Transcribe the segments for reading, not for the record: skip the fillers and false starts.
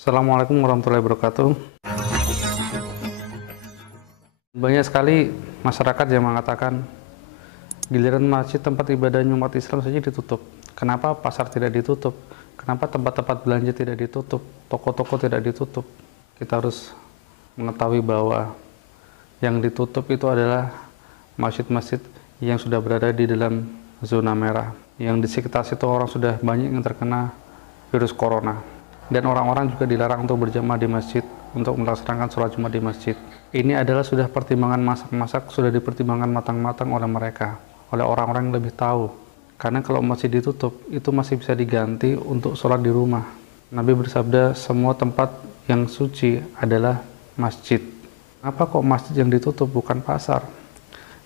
Assalamualaikum warahmatullahi wabarakatuh. Banyak sekali masyarakat yang mengatakan giliran masjid tempat ibadahnya umat Islam saja ditutup. Kenapa pasar tidak ditutup? Kenapa tempat-tempat belanja tidak ditutup? Toko-toko tidak ditutup? Kita harus mengetahui bahwa yang ditutup itu adalah masjid-masjid yang sudah berada di dalam zona merah. Yang di sekitar situ orang sudah banyak yang terkena virus corona. Dan orang-orang juga dilarang untuk berjamaah di masjid, untuk melaksanakan sholat Jumat di masjid. Ini adalah sudah pertimbangan masak-masak, sudah dipertimbangkan matang-matang oleh mereka, oleh orang-orang yang lebih tahu. Karena kalau masjid ditutup, itu masih bisa diganti untuk sholat di rumah. Nabi bersabda, semua tempat yang suci adalah masjid. Apa kok masjid yang ditutup, bukan pasar?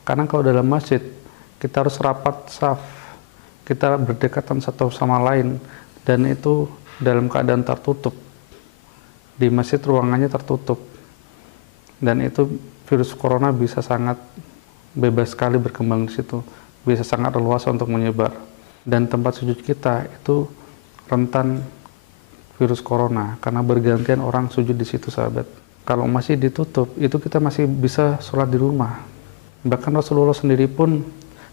Karena kalau dalam masjid, kita harus rapat saf, kita berdekatan satu sama lain, dan itu dalam keadaan tertutup. Di masjid ruangannya tertutup, dan itu virus corona bisa sangat bebas sekali berkembang di situ, bisa sangat leluasa untuk menyebar. Dan tempat sujud kita itu rentan virus corona karena bergantian orang sujud di situ, sahabat. Kalau masih ditutup, itu kita masih bisa sholat di rumah. Bahkan Rasulullah sendiri pun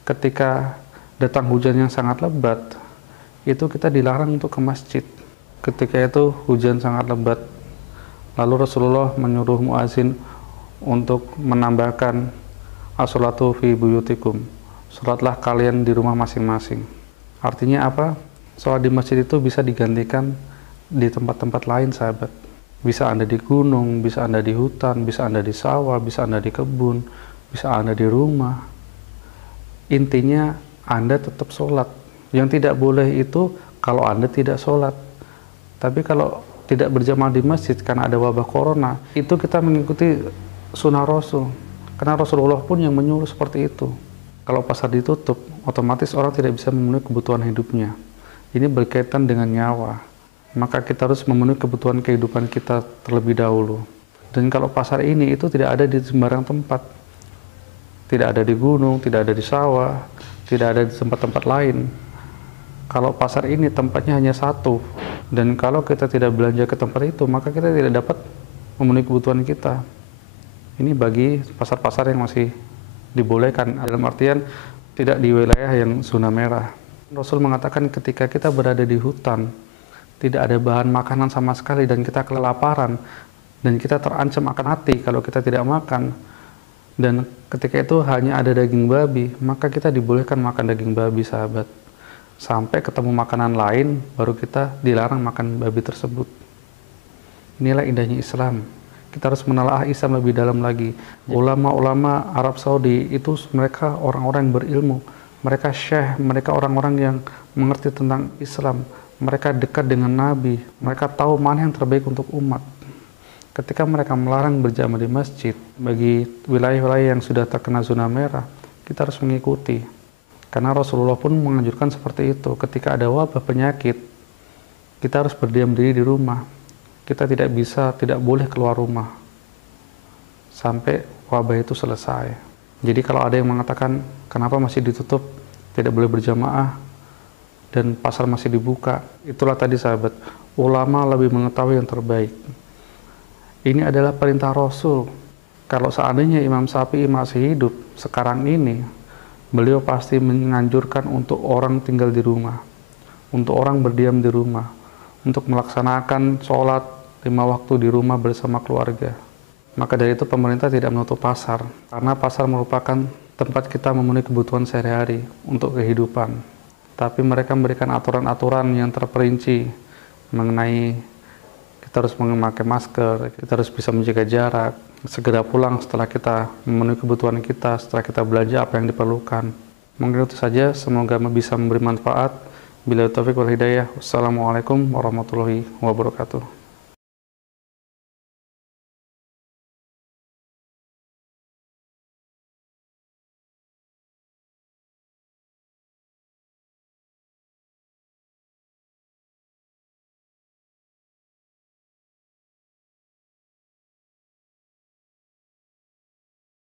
ketika datang hujan yang sangat lebat, itu kita dilarang untuk ke masjid. Ketika itu hujan sangat lebat, lalu Rasulullah menyuruh muazin untuk menambahkan as-sholatu fi buyutikum, sholatlah kalian di rumah masing-masing. Artinya apa? Sholat di masjid itu bisa digantikan di tempat-tempat lain, sahabat. Bisa Anda di gunung, bisa Anda di hutan, bisa Anda di sawah, bisa Anda di kebun, bisa Anda di rumah. Intinya Anda tetap sholat. Yang tidak boleh itu kalau Anda tidak sholat. Tapi kalau tidak berjamaah di masjid karena ada wabah corona, itu kita mengikuti sunnah Rasul. Karena Rasulullah pun yang menyuruh seperti itu. Kalau pasar ditutup, otomatis orang tidak bisa memenuhi kebutuhan hidupnya. Ini berkaitan dengan nyawa. Maka kita harus memenuhi kebutuhan kehidupan kita terlebih dahulu. Dan kalau pasar ini itu tidak ada di sembarang tempat. Tidak ada di gunung, tidak ada di sawah, tidak ada di tempat-tempat lain. Kalau pasar ini tempatnya hanya satu, dan kalau kita tidak belanja ke tempat itu, maka kita tidak dapat memenuhi kebutuhan kita. Ini bagi pasar-pasar yang masih dibolehkan, dalam artian tidak di wilayah yang zona merah. Rasul mengatakan ketika kita berada di hutan, tidak ada bahan makanan sama sekali, dan kita kelaparan, dan kita terancam akan mati kalau kita tidak makan, dan ketika itu hanya ada daging babi, maka kita dibolehkan makan daging babi, sahabat. Sampai ketemu makanan lain, baru kita dilarang makan babi tersebut. Inilah indahnya Islam. Kita harus menelaah Islam lebih dalam lagi. Ulama-ulama Arab Saudi itu mereka orang-orang yang berilmu. Mereka syekh, mereka orang-orang yang mengerti tentang Islam. Mereka dekat dengan Nabi. Mereka tahu mana yang terbaik untuk umat. Ketika mereka melarang berjamaah di masjid, bagi wilayah-wilayah yang sudah terkena zona merah, kita harus mengikuti. Karena Rasulullah pun menganjurkan seperti itu. Ketika ada wabah penyakit, kita harus berdiam diri di rumah. Kita tidak boleh keluar rumah sampai wabah itu selesai. Jadi kalau ada yang mengatakan, kenapa masih ditutup, tidak boleh berjamaah, dan pasar masih dibuka, itulah tadi, sahabat, ulama lebih mengetahui yang terbaik. Ini adalah perintah Rasul. Kalau seandainya Imam Syafi'i masih hidup sekarang ini, beliau pasti menganjurkan untuk orang tinggal di rumah, untuk orang berdiam di rumah, untuk melaksanakan sholat 5 waktu di rumah bersama keluarga. Maka dari itu pemerintah tidak menutup pasar, karena pasar merupakan tempat kita memenuhi kebutuhan sehari-hari untuk kehidupan. Tapi mereka memberikan aturan-aturan yang terperinci mengenai kita harus memakai masker, kita harus bisa menjaga jarak, segera pulang setelah kita memenuhi kebutuhan kita, setelah kita belanja apa yang diperlukan. Mungkin itu saja, semoga bisa memberi manfaat. Bila taufiq wal hidayah. Wassalamualaikum warahmatullahi wabarakatuh.